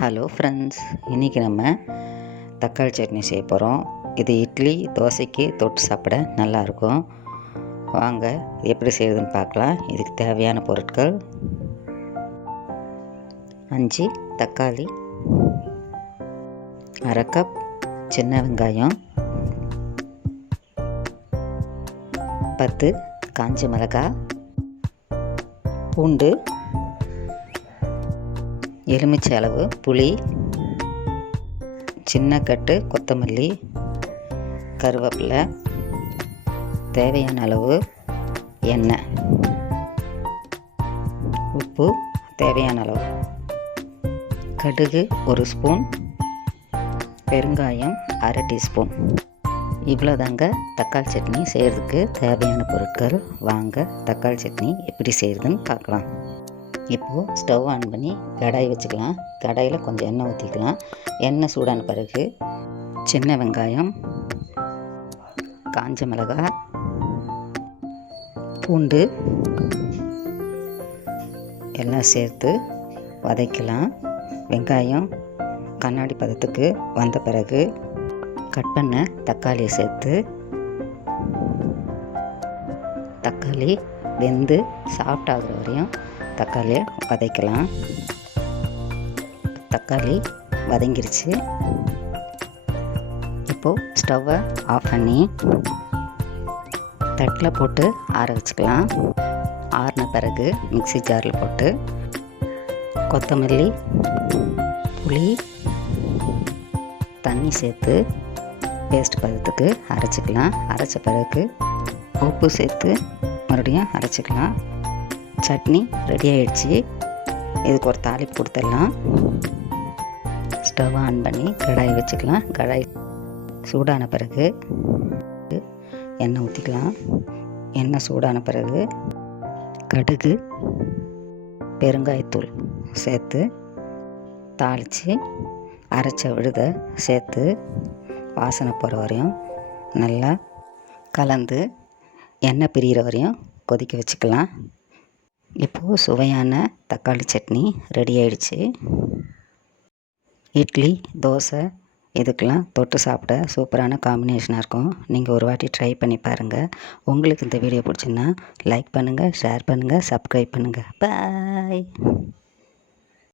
Hello friends, இன்றைக்கி நம்ம தக்காளி சட்னி செய்ய போகிறோம். இது இட்லி தோசைக்கு தொட்டு சாப்பிட நல்லாயிருக்கும். வாங்க எப்படி செய்யுதுன்னு பார்க்கலாம். இதுக்கு தேவையான பொருட்கள்: 5 தக்காளி, அரை கப் சின்ன வெங்காயம், 10 காஞ்ச மிளகாய், பூண்டு, எலுமிச்சை அளவு புளி, சின்ன கட்டு கொத்தமல்லி, கருவேப்பிலை, தேவையான அளவு எண்ணெய், உப்பு தேவையான அளவு, கடுகு 1 ஸ்பூன், பெருங்காயம் அரை டீஸ்பூன். இவ்வளோதாங்க தக்காளி சட்னி செய்கிறதுக்கு தேவையான பொருட்கள். வாங்க தக்காளி சட்னி எப்படி செய்கிறதுன்னு பார்க்கலாம். இப்போது ஸ்டவ் ஆன் பண்ணி கடாய் வச்சுக்கலாம். கடாயில் கொஞ்சம் எண்ணெய் ஊற்றிக்கலாம். எண்ணெய் சூடான பிறகு சின்ன வெங்காயம், காஞ்ச மிளகாய், பூண்டு எல்லாம் சேர்த்து வதக்கலாம். வெங்காயம் கண்ணாடி பதத்துக்கு வந்த பிறகு கட் பண்ண தக்காளியை சேர்த்து தக்காளி வெந்து சாஃப்ட் ஆகிற வரையும் தக்காளியை வதக்கலாம். தக்காளி வதங்கிருச்சு. இப்போது ஸ்டவ்வை ஆஃப் பண்ணி தட்டில் போட்டு ஆற வச்சுக்கலாம். ஆறின பிறகு மிக்ஸி ஜாரில் போட்டு கொத்தமல்லி, புளி, தண்ணி சேர்த்து பேஸ்ட் பதத்துக்கு அரைச்சிக்கலாம். அரைச்ச பிறகு உப்பு சேர்த்து மறுபடியும் அரைச்சிக்கலாம். சட்னி ரெடி ஆகிடுச்சு. இதுக்கு ஒரு தாளிப்பு கொடுத்துடலாம். ஸ்டவ் ஆன் பண்ணி கடாய் வச்சுக்கலாம். கடாய் சூடான பிறகு எண்ணெய் ஊற்றிக்கலாம். எண்ணெய் சூடான பிறகு கடுகு, பெருங்காயத்தூள் சேர்த்து தாளித்து அரைச்ச விழுதை சேர்த்து வாசனை போகிற வரையும் நல்லா கலந்து எண்ணெய் பிரிகிற வரையும் கொதிக்க வச்சுக்கலாம். இப்போது சுவையான தக்காளி சட்னி ரெடி ஆயிடுச்சு. இட்லி தோசை இதுக்கெல்லாம் தொட்டு சாப்பிட சூப்பரான காம்பினேஷனாக இருக்கும். நீங்கள் ஒரு வாட்டி ட்ரை பண்ணி பாருங்கள். உங்களுக்கு இந்த வீடியோ பிடிச்சுன்னா லைக் பண்ணுங்கள், ஷேர் பண்ணுங்கள், சப்ஸ்கிரைப் பண்ணுங்கள். பாய்.